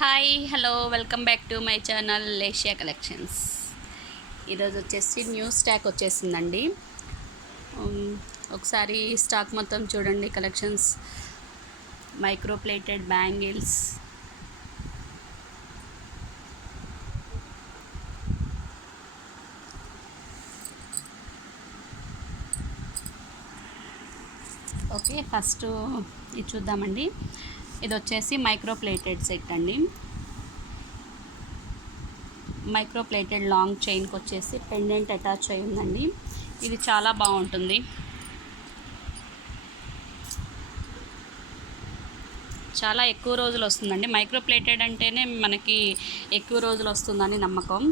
Hi hello welcome back to my channel Asia collections. ఈరోజు వచ్చేసి new stock వచ్చేసిందండి. ఉమ్, ఒకసారి స్టాక్ మొత్తం చూడండి. Collections micro plated bangles, okay first ఇది చూద్దామండి. ఇది వచ్చేసి మైక్రో ప్లేటెడ్ సెట్ అండి. మైక్రో ప్లేటెడ్ లాంగ్ చైన్కి వచ్చేసి పెండెంట్ అటాచ్ అయి ఉందండి. ఇది చాలా బాగుంటుంది. చాలా ఎక్కువ రోజులు వస్తుందండి. మైక్రో ప్లేటెడ్ అంటేనే మనకి ఎక్కువ రోజులు వస్తుందని నమ్మకం.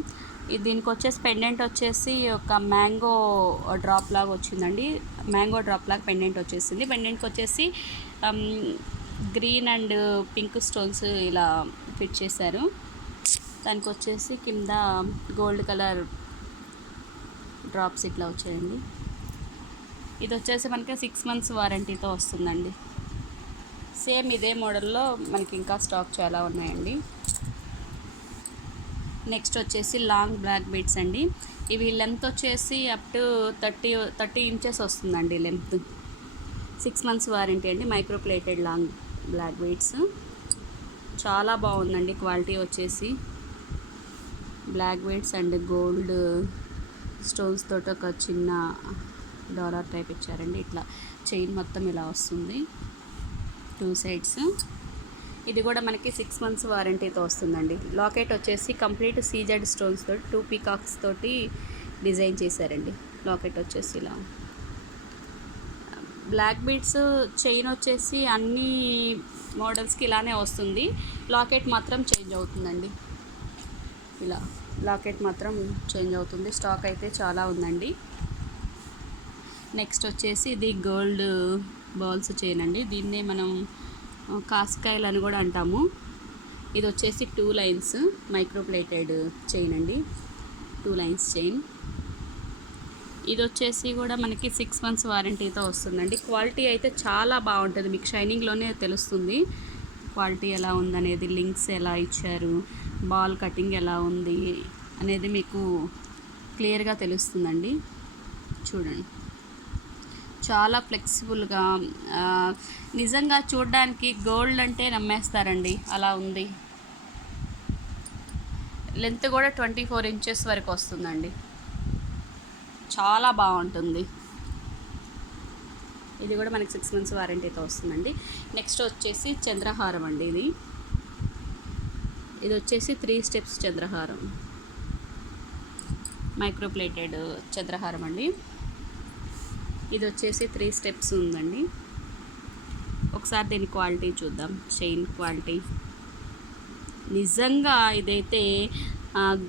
దీనికి వచ్చేసి పెండెంట్ వచ్చేసి ఒక మ్యాంగో డ్రాప్ లాగా వచ్చిందండి. మ్యాంగో డ్రాప్ లాగా పెండెంట్ వచ్చేసింది. పెండెంట్కి వచ్చేసి గ్రీన్ అండ్ పింక్ స్టోన్స్ ఇలా ఫిట్ చేశారు. దానికి వచ్చేసి కింద గోల్డ్ కలర్ డ్రాప్స్ ఇట్లా వచ్చాయండి. ఇది వచ్చేసి మనకి 6 months వారంటీతో వస్తుందండి. సేమ్ ఇదే మోడల్లో మనకి ఇంకా స్టాక్ చాలా ఉన్నాయండి. నెక్స్ట్ వచ్చేసి లాంగ్ బ్లాక్ బీడ్స్ అండి. ఇవి లెంత్ వచ్చేసి అప్ టు 30 inches వస్తుందండి లెంత్. 6 months వారంటీ అండి. Micro plated long black beads చాలా బాగుందండి. క్వాలిటీ వచ్చేసి black beads and gold stones తోటి ఒక చిన్న డాలర్ టైప్ ఇచ్చారండి. ఇట్లా చైన్ మొత్తం ఇలా వస్తుంది 2 sides. ఇది కూడా మనకి 6 months వారంటీతో వస్తుందండి. లాకెట్ వచ్చేసి కంప్లీట్ సీజెడ్ స్టోన్స్ తోటి 2 peacocks తోటి డిజైన్ చేశారండి. లాకెట్ వచ్చేసి ఇలా బ్లాక్ బీడ్స్ చైన్ వచ్చేసి అన్ని మోడల్స్కి ఇలానే వస్తుంది. లాకెట్ మాత్రం చేంజ్ అవుతుందండి. ఇలా లాకెట్ మాత్రం చేంజ్ అవుతుంది. స్టాక్ అయితే చాలా ఉందండి. నెక్స్ట్ వచ్చేసి ఇది గోల్డ్ బాల్స్ చైన్ అండి. దీన్నే మనం కాస్కాయలు అని కూడా అంటాము. ఇది వచ్చేసి 2 lines మైక్రో ప్లేటెడ్ చైన్ అండి. 2 lines చైన్. ఇది వచ్చేసి కూడా మనకి 6 months వారంటీతో వస్తుందండి. క్వాలిటీ అయితే చాలా బాగుంటుంది. మీకు షైనింగ్లోనే తెలుస్తుంది క్వాలిటీ ఎలా ఉందనేది. లింక్స్ ఎలా ఇచ్చారు, బాల్ కటింగ్ ఎలా ఉంది అనేది మీకు క్లియర్గా తెలుస్తుందండి. చూడండి చాలా ఫ్లెక్సిబుల్గా, నిజంగా చూడడానికి గోల్డ్ అంటే నమ్మేస్తారండి, అలా ఉంది. లెంత్ కూడా 24 inches వరకు వస్తుందండి. చాలా బాగుంటుంది. ఇది కూడా మనకి 6 months వారంటీతో వస్తుందండి. నెక్స్ట్ వచ్చేసి చంద్రహారం అండి. ఇది వచ్చేసి 3 steps చంద్రహారం, మైక్రో ప్లేటెడ్ చంద్రహారం అండి. ఇది వచ్చేసి 3 steps ఉందండి. ఒకసారి దీని క్వాలిటీ చూద్దాం. చైన్ క్వాలిటీ నిజంగా ఇదైతే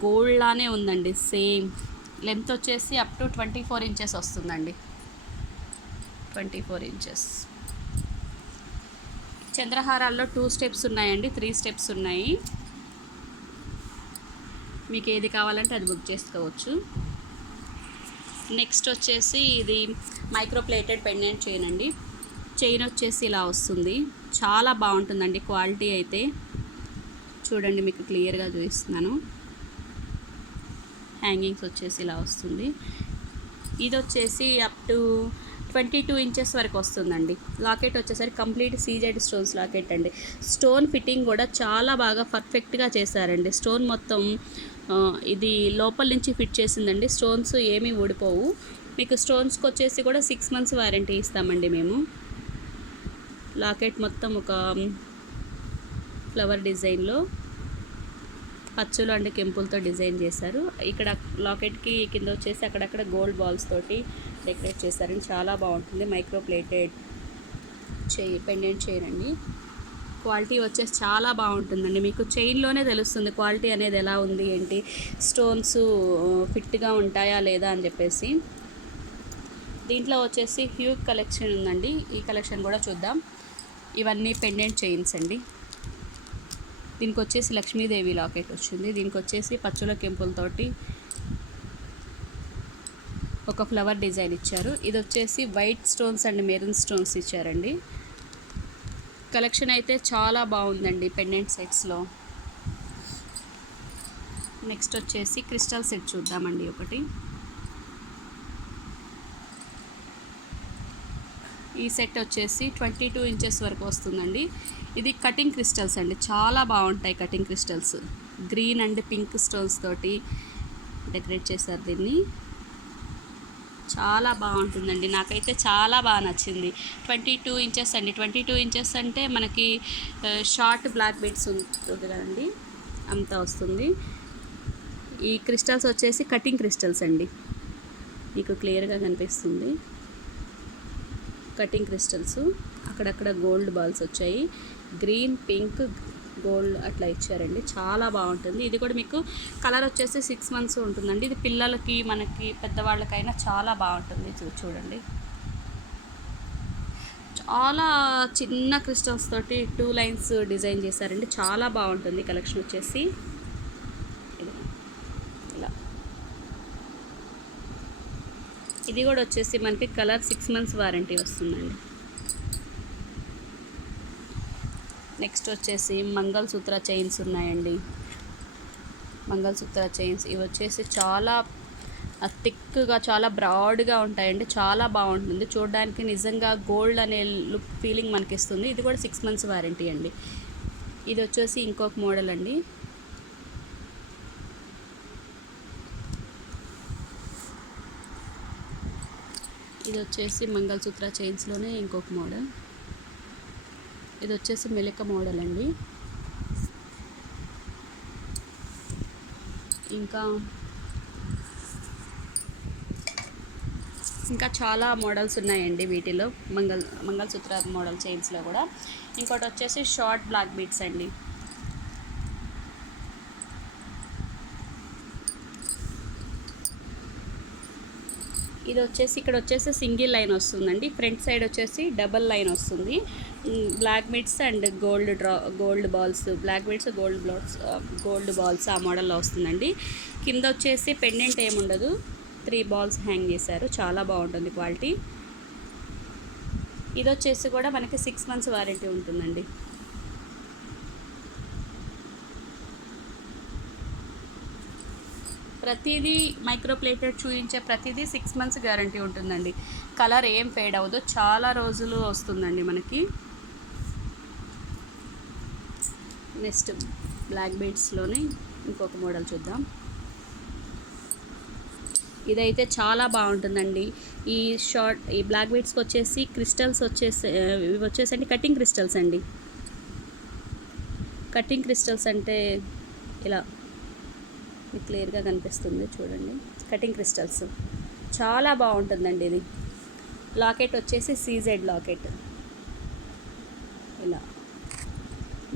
గోల్డ్ లానే ఉందండి. సేమ్ లెంత్ వచ్చేసి అప్ టు 24 inches వస్తుందండి. 24 inches. చంద్రహారాల్లో 2 steps ఉన్నాయండి, 3 steps ఉన్నాయి. మీకు ఏది కావాలంటే అది బుక్ చేసుకోవచ్చు. నెక్స్ట్ వచ్చేసి ఇది మైక్రో ప్లేటెడ్ పెండెంట్ చైన్ అండి. చైన్ వచ్చేసి ఇలా వస్తుంది. చాలా బాగుంటుందండి క్వాలిటీ అయితే. చూడండి మీకు క్లియర్గా చూపిస్తున్నాను. హ్యాంగింగ్స్ వచ్చేసి ఇలా వస్తుంది. ఇది వచ్చేసి అప్ టు 22 inches వరకు వస్తుందండి. లాకెట్ వచ్చేసరికి కంప్లీట్ సీజెడ్ స్టోన్స్ లాకెట్ అండి. స్టోన్ ఫిట్టింగ్ కూడా చాలా బాగా పర్ఫెక్ట్గా చేశారండి. స్టోన్ మొత్తం ఇది లోపల నుంచి ఫిట్ చేసిందండి. స్టోన్స్ ఏమీ ఊడిపోవు. మీకు స్టోన్స్కి వచ్చేసి కూడా 6 months వారంటీ ఇస్తామండి మేము. లాకెట్ మొత్తం ఒక ఫ్లవర్ డిజైన్లో పచ్చులు అండ్ కెంపులతో డిజైన్ చేశారు. ఇక్కడ లాకెట్కి కింద వచ్చేసి అక్కడక్కడ గోల్డ్ బాల్స్ తోటి డెకరేట్ చేశారండి. చాలా బాగుంటుంది. మైక్రో ప్లేటెడ్ పెండెంట్ చైన్ అండి. క్వాలిటీ వచ్చేసి చాలా బాగుంటుందండి. మీకు చైన్లోనే తెలుస్తుంది క్వాలిటీ అనేది ఎలా ఉంది ఏంటి, స్టోన్స్ ఫిట్గా ఉంటాయా లేదా అని చెప్పేసి. దీంట్లో వచ్చేసి హ్యూజ్ కలెక్షన్ ఉందండి. ఈ కలెక్షన్ కూడా చూద్దాం. ఇవన్నీ పెండెంట్ చైన్స్ అండి. దీనికి వచ్చేసి లక్ష్మీదేవి లాకెట్ వచ్చింది. దీనికి వచ్చేసి పచ్చుల కెంపులతోటి ఒక ఫ్లవర్ డిజైన్ ఇచ్చారు. ఇది వచ్చేసి white stones and maroon stones ఇచ్చారండి. కలెక్షన్ అయితే చాలా బాగుందండి పెండెంట్ సెట్స్లో. నెక్స్ట్ వచ్చేసి క్రిస్టల్ సెట్ చూద్దామండి ఒకటి. ఈ సెట్ వచ్చేసి 22 ఇంచెస్ వరకు వస్తుందండి. ఇది కటింగ్ క్రిస్టల్స్ అండి, చాలా బాగుంటాయి cutting crystals. Green and pink stones తోటి డెకరేట్ చేశారు దీన్ని. చాలా బాగుంటుందండి, నాకైతే చాలా బాగా నచ్చింది. 22 ఇంచెస్ అండి. 22 ఇంచెస్ అంటే మనకి షార్ట్ బ్లాక్ బీడ్స్ ఉంటుంది కదండి, అంత వస్తుంది. ఈ క్రిస్టల్స్ వచ్చేసి కటింగ్ క్రిస్టల్స్ అండి, మీకు క్లియర్గా కనిపిస్తుంది. కటింగ్ క్రిస్టల్స్, అక్కడక్కడ గోల్డ్ బాల్స్ వచ్చాయి. గ్రీన్, పింక్, గోల్డ్ అట్లా ఇచ్చారండి, చాలా బాగుంటుంది. ఇది కూడా మీకు కలర్ వచ్చేసి 6 months ఉంటుందండి. ఇది పిల్లలకి, మనకి పెద్దవాళ్ళకైనా చాలా బాగుంటుంది. చూడండి, చాలా చిన్న క్రిస్టల్స్ తోటి 2 lines డిజైన్ చేశారండి, చాలా బాగుంటుంది. కలెక్షన్ వచ్చేసి ఇలా. ఇది కూడా వచ్చేసి మనకి కలర్ 6 months వారంటీ వస్తుందండి. నెక్స్ట్ వచ్చేసి మంగళసూత్ర చైన్స్ ఉన్నాయండి. మంగళసూత్ర చైన్స్ ఇవి వచ్చేసి చాలా థిక్గా, చాలా బ్రాడ్గా ఉంటాయండి, చాలా బాగుంటుంది చూడడానికి. నిజంగా గోల్డ్ అనే లుక్ ఫీలింగ్ మనకి ఇస్తుంది. ఇది కూడా 6 months వారంటీ అండి. ఇది వచ్చేసి ఇంకొక మోడల్ అండి. ఇది వచ్చేసి మంగళసూత్ర చైన్స్లోనే ఇంకొక మోడల్. ఇది వచ్చేసి మెలిక మోడల్ అండి. ఇంకా చాలా మోడల్స్ ఉన్నాయండి వీటిలో, మంగళసూత్ర మోడల్ చైన్స్లో కూడా. ఇంకోటి వచ్చేసి షార్ట్ బ్లాక్ బీడ్స్ అండి. ఇది వచ్చేసి ఇక్కడ వచ్చేసి సింగిల్ లైన్ వస్తుందండి, ఫ్రంట్ సైడ్ వచ్చేసి డబల్ లైన్ వస్తుంది. Black beads and gold balls, black beads gold balls ఆ మోడల్లో వస్తుందండి. కింద వచ్చేసి పెండెంట్ ఏముండదు, 3 balls హ్యాంగ్ చేశారు, చాలా బాగుంటుంది క్వాలిటీ. ఇది వచ్చేసి కూడా మనకి 6 months వారంటీ ఉంటుందండి. ప్రతిదీ మైక్రోప్లేటెడ్ చూపించే ప్రతిదీ 6 months గ్యారంటీ ఉంటుందండి. కలర్ ఏం ఫేడ్ అవ్వదు, చాలా రోజులు వస్తుందండి మనకి. నెక్స్ట్ బ్లాక్ బీడ్స్లోనే ఇంకొక మోడల్ చూద్దాం. ఇదైతే చాలా బాగుంటుందండి. ఈ బ్లాక్ బీడ్స్కి వచ్చేసి క్రిస్టల్స్ ఇవి వచ్చేసండి కటింగ్ క్రిస్టల్స్ అండి. కటింగ్ క్రిస్టల్స్ అంటే ఇలా మీకు క్లియర్గా కనిపిస్తుంది చూడండి. కటింగ్ క్రిస్టల్స్ చాలా బాగుంటుందండి. ఇది లాకెట్ వచ్చేసి సీజెడ్ లాకెట్, ఇలా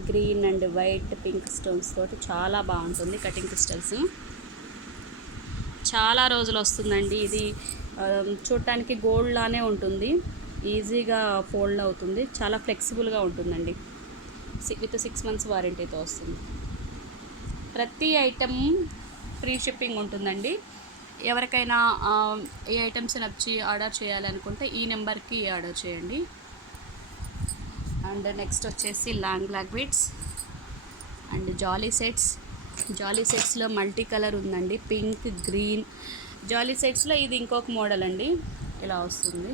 green and white, pink stones తోటి చాలా బాగుంటుంది. కటింగ్ క్రిస్టల్స్ చాలా రోజులు వస్తుందండి. ఇది చూడటానికి గోల్డ్ లానే ఉంటుంది, ఈజీగా ఫోల్డ్ అవుతుంది, చాలా ఫ్లెక్సిబుల్గా ఉంటుందండి. విత్ 6 months వారంటీతో వస్తుంది. ప్రతి ఐటమ్ ఫ్రీ షిప్పింగ్ ఉంటుందండి. ఎవరికైనా ఈ ఐటమ్స్ నచ్చి ఆర్డర్ చేయాలనుకుంటే ఈ నెంబర్కి ఆర్డర్ చేయండి. అండ్ నెక్స్ట్ వచ్చేసి లాంగ్ బ్లాక్ బీడ్స్ అండ్ జాలీ సెట్స్లో మల్టీ కలర్ ఉందండి, పింక్, గ్రీన్. జాలీ సెట్స్లో ఇది ఇంకొక మోడల్ అండి, ఇలా వస్తుంది.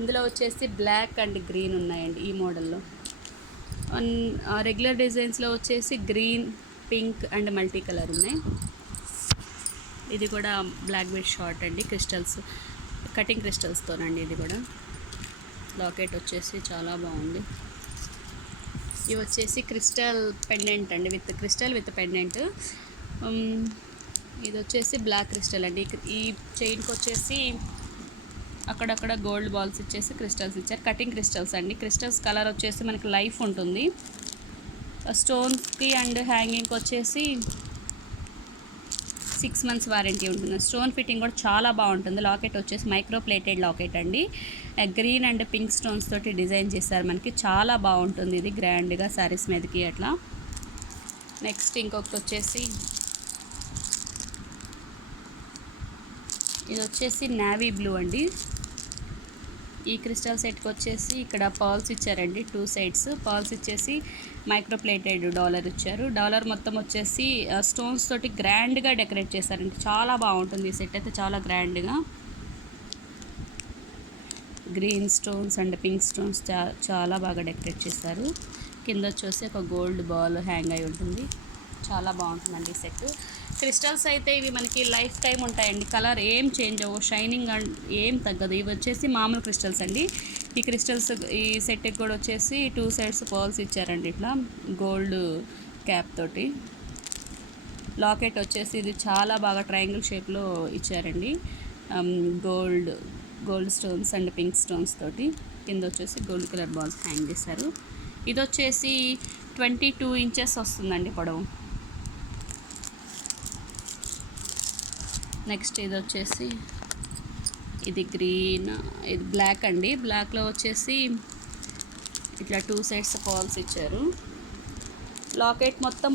ఇందులో వచ్చేసి బ్లాక్ అండ్ గ్రీన్ ఉన్నాయండి ఈ మోడల్లో. రెగ్యులర్ డిజైన్స్లో వచ్చేసి green, pink and multi colour ఉన్నాయి. ఇది కూడా బ్లాక్ బీడ్ షార్ట్ అండి, క్రిస్టల్స్, కటింగ్ క్రిస్టల్స్తోనండి. ఇది కూడా లాకెట్ వచ్చేసి చాలా బాగుంది. ఇవి వచ్చేసి క్రిస్టల్ పెండెంట్ అండి, విత్ పెండెంట్. ఇది వచ్చేసి బ్లాక్ క్రిస్టల్ అండి. ఈ చైన్కి వచ్చేసి అక్కడక్కడ గోల్డ్ బాల్స్ ఇచ్చేసి క్రిస్టల్స్ ఇచ్చారు. కటింగ్ క్రిస్టల్స్ అండి. క్రిస్టల్స్ కలర్ వచ్చేసి మనకి లైఫ్ ఉంటుంది. స్టోన్స్కి అండ్ హ్యాంగింగ్కి వచ్చేసి 6 months వారంటీ ఉంటుంది. స్టోన్ ఫిట్టింగ్ కూడా చాలా బాగుంటుంది. లాకెట్ వచ్చేసి మైక్రో ప్లేటెడ్ లాకెట్ అండి. గ్రీన్ అండ్ పింక్ స్టోన్స్ తోటి డిజైన్ చేశారు మనకి, చాలా బాగుంటుంది. ఇది గ్రాండ్గా శారీస్ మీదకి అట్లా. నెక్స్ట్ ఇంకొకటి వచ్చేసి ఇది వచ్చేసి నేవీ బ్లూ అండి. ఈ క్రిస్టల్ సెట్కి వచ్చేసి ఇక్కడ పర్ల్స్ ఇచ్చారండి, 2 సైడ్స్ పర్ల్స్ ఇచ్చేసి మైక్రోప్లేటెడ్ డాలర్ ఇచ్చారు. డాలర్ మొత్తం వచ్చేసి స్టోన్స్ తోటి గ్రాండ్గా డెకరేట్ చేశారండి. చాలా బాగుంటుంది ఈ సెట్ అయితే, చాలా గ్రాండ్గా. Green stones and pink stones చాలా బాగా డెకరేట్ చేశారు. కింద వచ్చేసి ఒక గోల్డ్ బాల్ హ్యాంగ్ అయి ఉంటుంది. చాలా బాగుంటుందండి ఈ సెట్. క్రిస్టల్స్ అయితే ఇవి మనకి లైఫ్ టైం ఉంటాయండి, కలర్ ఏం చేంజ్ అవ్వవు, షైనింగ్ ఏం తగ్గదు. ఇవి వచ్చేసి మామూలు క్రిస్టల్స్ అండి. ఈ క్రిస్టల్స్ ఈ సెట్కి కూడా వచ్చేసి 2 సైడ్స్ పర్ల్స్ ఇచ్చారండి, ఇట్లా గోల్డ్ క్యాప్ తోటి. లాకెట్ వచ్చేసి ఇది చాలా బాగా ట్రయాంగిల్ షేప్లో ఇచ్చారండి, gold stones and pink stones తోటి. కింద వచ్చేసి గోల్డ్ కలర్ బాల్స్ హ్యాంగ్ చేశారు. ఇది వచ్చేసి 22 ఇంచెస్ వస్తుందండి పొడవు. నెక్స్ట్ ఇది వచ్చేసి ఇది గ్రీన్, ఇది బ్లాక్ అండి. బ్లాక్లో వచ్చేసి ఇట్లా 2 సైడ్స్ పర్ల్స్ ఇచ్చారు. లాకెట్ మొత్తం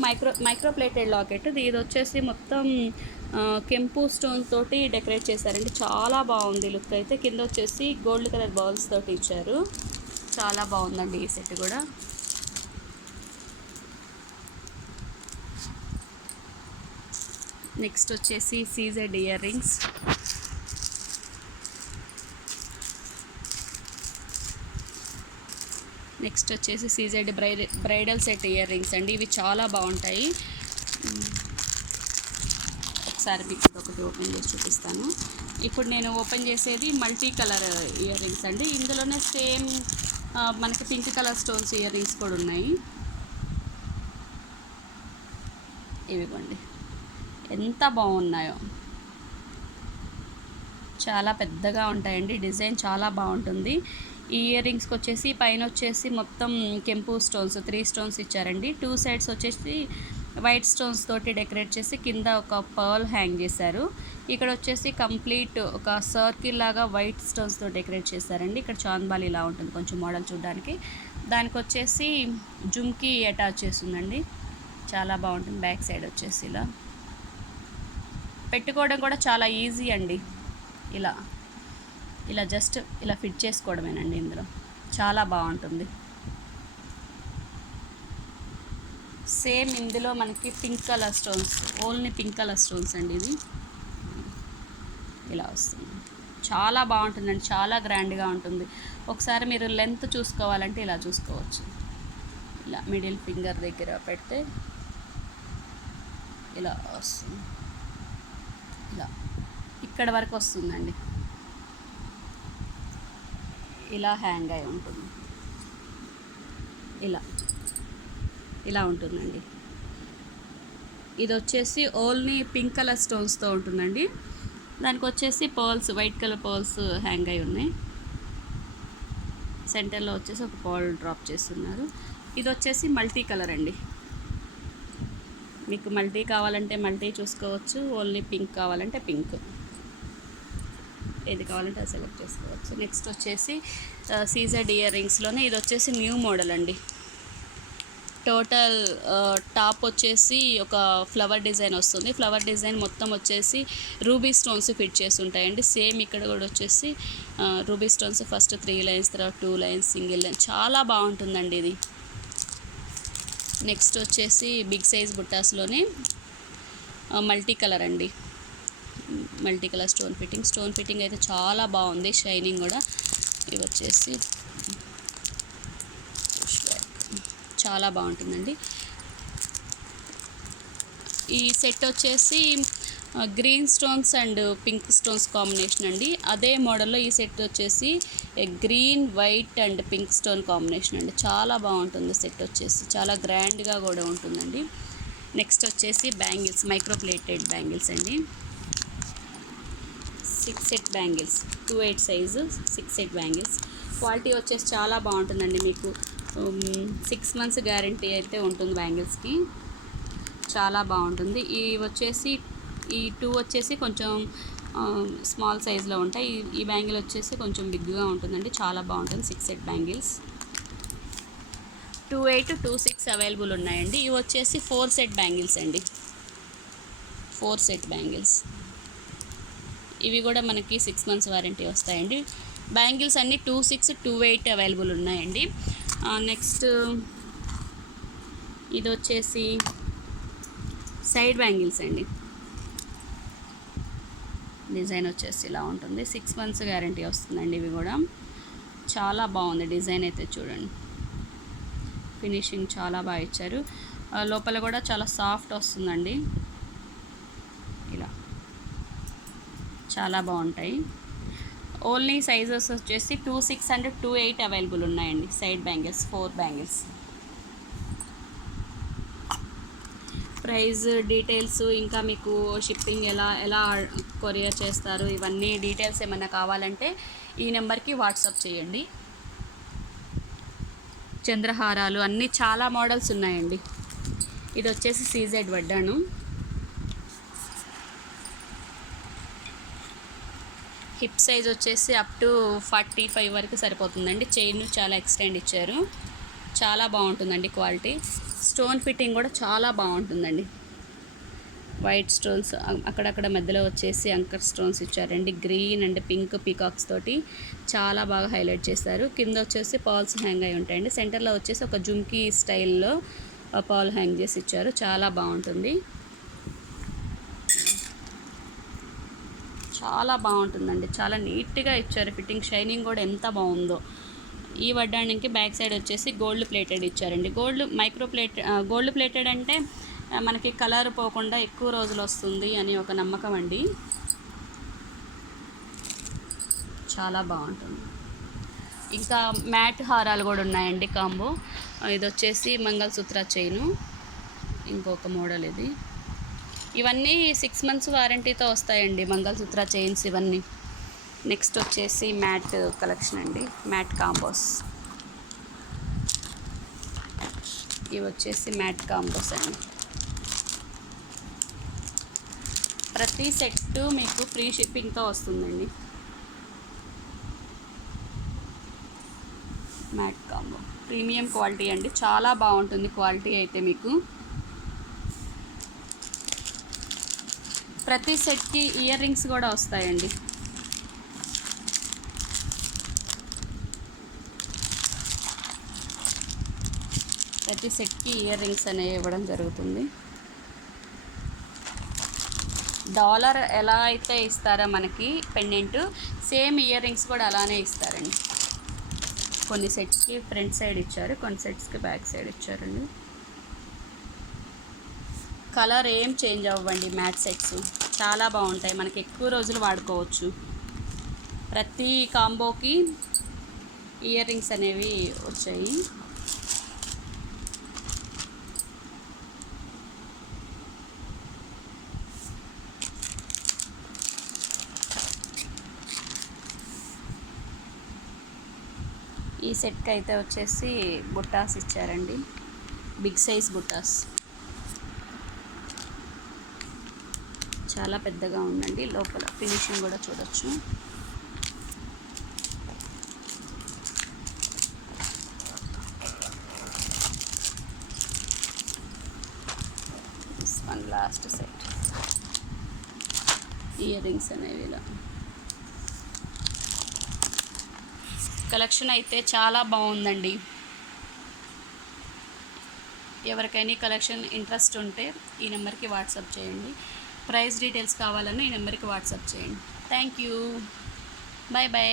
మైక్రోప్లేటెడ్ లాకెట్. ఇది వచ్చేసి మొత్తం కెంపు స్టోన్ తోటి డెకరేట్ చేశారండి, చాలా బాగుంది లుక్ అయితే. కింద వచ్చేసి గోల్డ్ కలర్ బాల్స్ తోటి ఇచ్చారు. చాలా బాగుందండి ఈ సెట్ కూడా. నెక్స్ట్ వచ్చేసి సీజెడ్ ఇయర్ రింగ్స్. నెక్స్ట్ వచ్చేసి CZ bridal set ear rings అండి. ఇవి చాలా బాగుంటాయి. ఒకసారి మీకు ఒకటి ఓపెన్ చేసి చూపిస్తాను. ఇప్పుడు నేను ఓపెన్ చేసేది మల్టీ కలర్ ఇయర్ రింగ్స్ అండి. ఇందులోనే సేమ్ మనకి pink colour stones ear rings కూడా ఉన్నాయి. ఇవిగోండి ఎంత బాగున్నాయో, చాలా పెద్దగా ఉంటాయండి. డిజైన్ చాలా బాగుంటుంది. ఈ ఇయర్ రింగ్స్కి వచ్చేసి పైన వచ్చేసి మొత్తం కెంపు స్టోన్స్ 3 స్టోన్స్ ఇచ్చారండి. 2 సైడ్స్ వచ్చేసి వైట్ స్టోన్స్ తోటి డెకరేట్ చేసి కింద ఒక పర్ల్ హ్యాంగ్ చేశారు. ఇక్కడ వచ్చేసి కంప్లీట్ ఒక సర్కిల్ లాగా వైట్ స్టోన్స్తో డెకరేట్ చేశారండి. ఇక్కడ చాంద్బాల్ ఇలా ఉంటుంది కొంచెం మోడల్ చూడడానికి. దానికి వచ్చేసి జుమ్కి అటాచ్ చేస్తుందండి, చాలా బాగుంటుంది. బ్యాక్ సైడ్ వచ్చేసి ఇలా పెట్టుకోవడం కూడా చాలా ఈజీ అండి. ఇలా జస్ట్ ఇలా ఫిట్ చేసుకోవడమేనండి. ఇందులో చాలా బాగుంటుంది. సేమ్ ఇందులో మనకి pink colour stones, only pink colour stones అండి. ఇది ఇలా వస్తుంది, చాలా బాగుంటుందండి, చాలా గ్రాండ్గా ఉంటుంది. ఒకసారి మీరు లెంత్ చూసుకోవాలంటే ఇలా చూసుకోవచ్చు. ఇలా మిడిల్ ఫింగర్ దగ్గర పెడితే ఇలా వస్తుంది, ఇలా ఇక్కడ వరకు వస్తుందండి. ఇలా హ్యాంగ్ అయి ఉంటుంది, ఇలా ఉంటుందండి. ఇది వచ్చేసి ఓన్లీ పింక్ కలర్ స్టోన్స్తో ఉంటుందండి. దానికి వచ్చేసి pearls, white colour pearls hang అయి ఉన్నాయి. సెంటర్లో వచ్చేసి ఒక పర్ల్ డ్రాప్ చేస్తున్నారు. ఇది వచ్చేసి మల్టీ కలర్ అండి. మీకు మల్టీ కావాలంటే మల్టీ చూసుకోవచ్చు, ఓన్లీ పింక్ కావాలంటే పింక్, ఏది కావాలంటే అది సెలెక్ట్ చేసుకోవచ్చు. నెక్స్ట్ వచ్చేసి సీజెడ్ ఇయర్ రింగ్స్లోనే ఇది వచ్చేసి న్యూ మోడల్ అండి. టోటల్ టాప్ వచ్చేసి ఒక ఫ్లవర్ డిజైన్ వస్తుంది. ఫ్లవర్ డిజైన్ మొత్తం వచ్చేసి రూబీ స్టోన్స్ ఫిట్ చేసి ఉంటాయండి. సేమ్ ఇక్కడ కూడా వచ్చేసి రూబీ స్టోన్స్ ఫస్ట్ 3 లైన్స్, తర్వాత 2 లైన్స్, సింగిల్ లైన్, చాలా బాగుంటుందండి ఇది. నెక్స్ట్ వచ్చేసి బిగ్ సైజ్ బుట్టాస్లోనే మల్టీ కలర్ అండి. మల్టీ కలర్ స్టోన్ ఫిట్టింగ్ అయితే చాలా బాగుంది, షైనింగ్ కూడా. ఇవి వచ్చేసి చాలా బాగుంటుందండి. ఈ సెట్ వచ్చేసి green stones and pink stones combination అండి. అదే మోడల్లో ఈ సెట్ వచ్చేసి green, white and pink stone combination అండి. చాలా బాగుంటుంది సెట్ వచ్చేసి, చాలా గ్రాండ్గా కూడా ఉంటుందండి. నెక్స్ట్ వచ్చేసి బ్యాంగిల్స్, మైక్రోప్లేటెడ్ బ్యాంగిల్స్ అండి. 6 set bangles, 2/8 size 6 set bangles. Quality వచ్చేసి చాలా బాగుంటుందండి. మీకు 6 మంత్స్ గ్యారంటీ అయితే ఉంటుంది బ్యాంగిల్స్కి, చాలా బాగుంటుంది. ఈ 2 వచ్చేసి కొంచెం స్మాల్ సైజులో ఉంటాయి. ఈ బ్యాంగిల్ వచ్చేసి కొంచెం బిగ్గా ఉంటుందండి, చాలా బాగుంటుంది. 6 సెట్ బ్యాంగిల్స్ 2/8, 2/6 అవైలబుల్ ఉన్నాయండి. ఇవి వచ్చేసి 4 సెట్ బ్యాంగిల్స్ అండి, 4 సెట్ బ్యాంగిల్స్. ఇవి కూడా మనకి 6 మంత్స్ వారంటీ వస్తాయండి. బ్యాంగిల్స్ అన్నీ 26, 28 అవైలబుల్ ఉన్నాయండి. నెక్స్ట్ ఇది వచ్చేసి సైడ్ బ్యాంగిల్స్ అండి. డిజైన్ వచ్చేసి ఇలా ఉంటుంది. 6 months గ్యారంటీ వస్తుందండి. ఇవి కూడా చాలా బాగుంది. డిజైన్ అయితే చూడండి, ఫినిషింగ్ చాలా బాగా ఇచ్చారు. లోపల కూడా చాలా సాఫ్ట్ వస్తుందండి. ఇలా చాలా బాగుంటాయి. ఓన్లీ సైజెస్ వచ్చేసి 26 and 28 అవైలబుల్ ఉన్నాయండి. Side bangles 4 bangles. Price details, ఇంకా మీకు షిప్పింగ్ ఎలా కొరియర్ చేస్తారు, ఇవన్నీ డీటెయిల్స్ ఏమైనా కావాలంటే ఈ నెంబర్కి వాట్సాప్ చేయండి. చంద్రహారాలు అన్నీ చాలా మోడల్స్ ఉన్నాయండి. ఇది వచ్చేసి CZ వడ్డాను. హిప్ సైజ్ వచ్చేసి అప్ టు 45 వరకు సరిపోతుందండి. చైన్ చాలా ఎక్స్టెండ్ ఇచ్చారు. చాలా బాగుంటుందండి క్వాలిటీ. స్టోన్ ఫిట్టింగ్ కూడా చాలా బాగుంటుందండి. వైట్ స్టోన్స్ అక్కడక్కడ మధ్యలో వచ్చేసి అంకర్ స్టోన్స్ ఇచ్చారండి. గ్రీన్ అండ్ పింక్ పీకాక్స్ తోటి చాలా బాగా హైలైట్ చేశారు. కింద వచ్చేసి పాల్స్ హ్యాంగ్ అయి ఉంటాయండి. సెంటర్లో వచ్చేసి ఒక జుమ్కీ స్టైల్లో పాల్ హ్యాంగ్ చేసి ఇచ్చారు. చాలా బాగుంటుంది. చాలా బాగుంటుందండి. చాలా నీట్గా ఇచ్చారు. ఫిట్టింగ్ షైనింగ్ కూడా ఎంత బాగుందో. ఈ వడ్డానికి బ్యాక్ సైడ్ వచ్చేసి గోల్డ్ ప్లేటెడ్ ఇచ్చారండి. గోల్డ్ ప్లేటెడ్ అంటే మనకి కలర్ పోకుండా ఎక్కువ రోజులు వస్తుంది అని ఒక నమ్మకం అండి. చాలా బాగుంటుంది. ఇంకా మ్యాట్ హారాలు కూడా ఉన్నాయండి కాంబో. ఇది వచ్చేసి మంగళసూత్ర చైను, ఇంకొక మోడల్ ఇది. ఇవన్నీ 6 months వారంటీతో వస్తాయండి మంగళసూత్ర చైన్స్ ఇవన్నీ. నెక్స్ట్ వచ్చేసి మ్యాట్ కలెక్షన్ అండి. Matte combos. ఇవి వచ్చేసి మ్యాట్ కాంబోస్ అండి. ప్రతి సెట్ మీకు ఫ్రీ షిప్పింగ్తో వస్తుందండి. మ్యాట్ కాంబో ప్రీమియం క్వాలిటీ అండి. చాలా బాగుంటుంది క్వాలిటీ అయితే మీకు. ప్రతి సెట్కి ఇయర్ రింగ్స్ కూడా వస్తాయండి. ప్రతి సెట్కి ఇయర్ రింగ్స్ అనేవి ఇవ్వడం జరుగుతుంది. డాలర్ ఎలా అయితే ఇస్తారో మనకి పెండెంట్, సేమ్ ఇయర్ రింగ్స్ కూడా అలానే ఇస్తారండి. కొన్ని సెట్స్కి ఫ్రంట్ సైడ్ ఇచ్చారు, కొన్ని సెట్స్కి బ్యాక్ సైడ్ ఇచ్చారండి. కలర్ ఏం చేంజ్ అవ్వండి. మ్యాట్ సెట్స్ చాలా బాగుంటాయి. మనకి ఎక్కువ రోజులు వాడుకోవచ్చు. ప్రతి కాంబోకి ఇయర్ రింగ్స్ అనేవి వచ్చాయి. ఈ సెట్కి అయితే వచ్చేసి బుట్టాస్ ఇచ్చారండి. బిగ్ సైజ్ బుట్టాస్ చాలా పెద్దగా ఉందండి. లోపల ఫినిషింగ్ కూడా చూడొచ్చు. This one last set. Ear rings అనేవి ఇలా. కలెక్షన్ అయితే చాలా బాగుందండి. ఎవరికైనా కలెక్షన్ ఇంట్రెస్ట్ ఉంటే ఈ నెంబర్కి వాట్సాప్ చేయండి. ప్రైస్ డీటెయిల్స్ కావాలన్నా ఈ నెంబర్కి వాట్సాప్ చేయండి. Thank you. Bye bye.